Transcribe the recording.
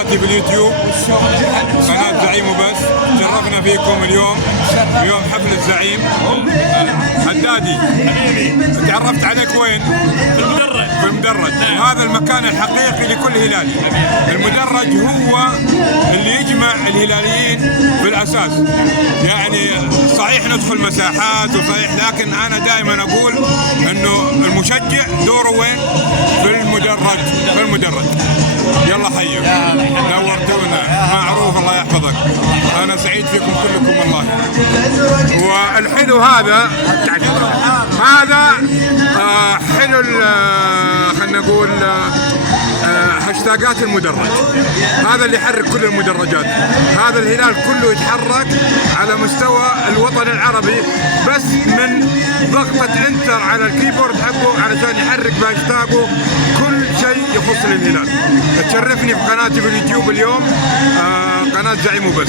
قناتي في اليوتيوب، قناة زعيم وبس. شرفنا فيكم اليوم، يوم حفل الزعيم. حدادي تعرفت عليك وين؟ في المدرج. في المدرج. هذا المكان الحقيقي لكل هلالي. المدرج هو اللي يجمع الهلاليين في الأساس. يعني صحيح ندخل مساحات وصحيح، لكن أنا دائما أقول إنه المشجع دوره وين؟ في المدرج. في المدرج. يلا حيوا، نورتونا. معروف، الله يحفظك. أنا سعيد فيكم كلكم والله. والحلو هذا حلو خلينا نقول هاشتاجات المدرج. هذا اللي يحرك كل المدرجات. هذا الهلال كله يتحرك على مستوى الوطن العربي بس من ضغطة انتر على الكيبورد حقه علشان يحرك بهاشتاجه كل شيء يخص الهلال. تشرفني في قناتي في اليوتيوب اليوم، قناة زعيم وبس.